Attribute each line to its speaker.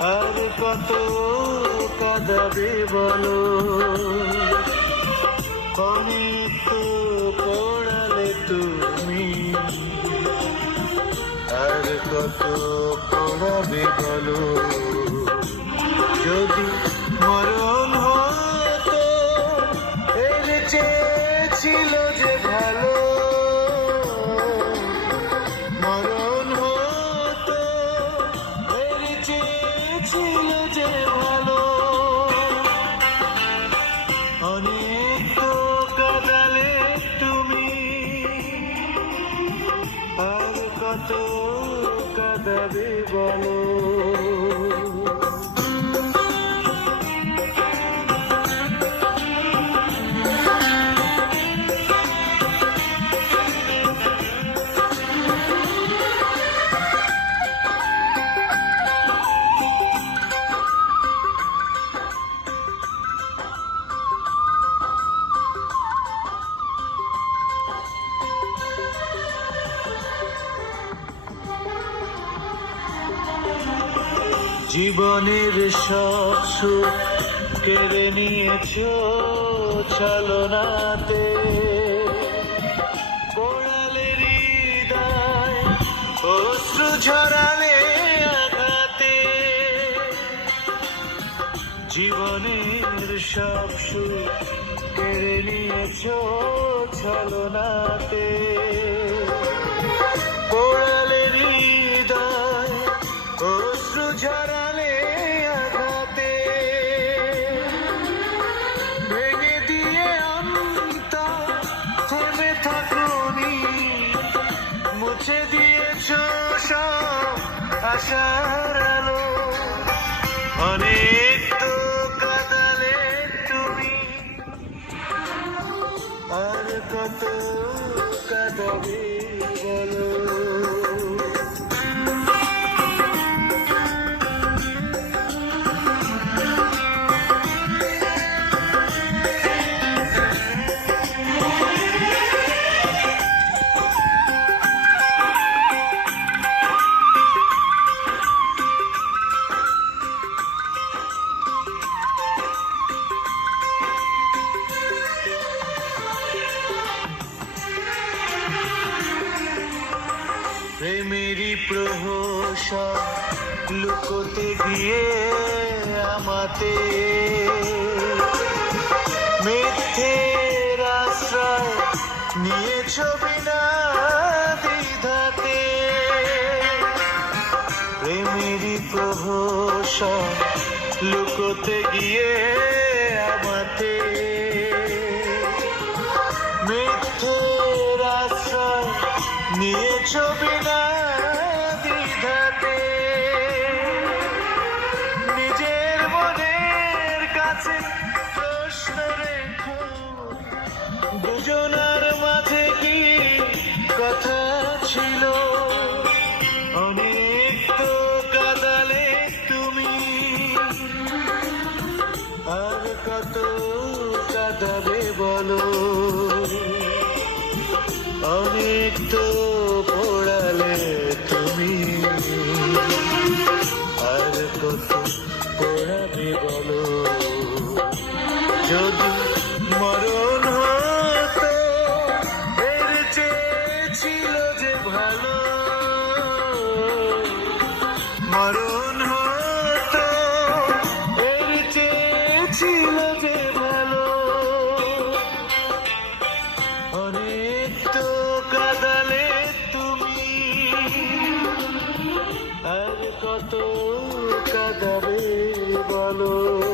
Speaker 1: আর কত কাঁদাবে বলো? অনেক তো পড়ালে তুমি। আর কত পড়াবে বলো? যদি মরণ কত কাদাবে বলো। জীবনের সব সুখ কেড়ে নিয়েছ ছলনাতে পোড়ালে হৃদয়, অশ্রু ঝরালে আঘাতে। জীবনের সব সুখ কেড়ে নিয়েছ ছলনাতে মুছে দিয়েছ সব আশার আলো। অনেক তো কাদালে তুমি। আর কত কাদাবে বলো? প্রেমেরই প্রহসন লুকোতে গিয়ে আমাতে। মিথ্যের আশ্রয় নিয়েছ বিনা দ্বিধাতে। প্রেমেরই প্রহসন লুকোতে গিয়ে আমাতে। মিথ্যের আশ্রয় নিয়েছ বিনা ছিল। তো কাদালে তুমি। আর কত কাদাবে বলো। অনেক তো পড়ালে ভালো। মরণ হতো। এর চেয়েছিল যে ভালো। অনেক তো কাদালে তুমি। আর কত কাদাবে বলো।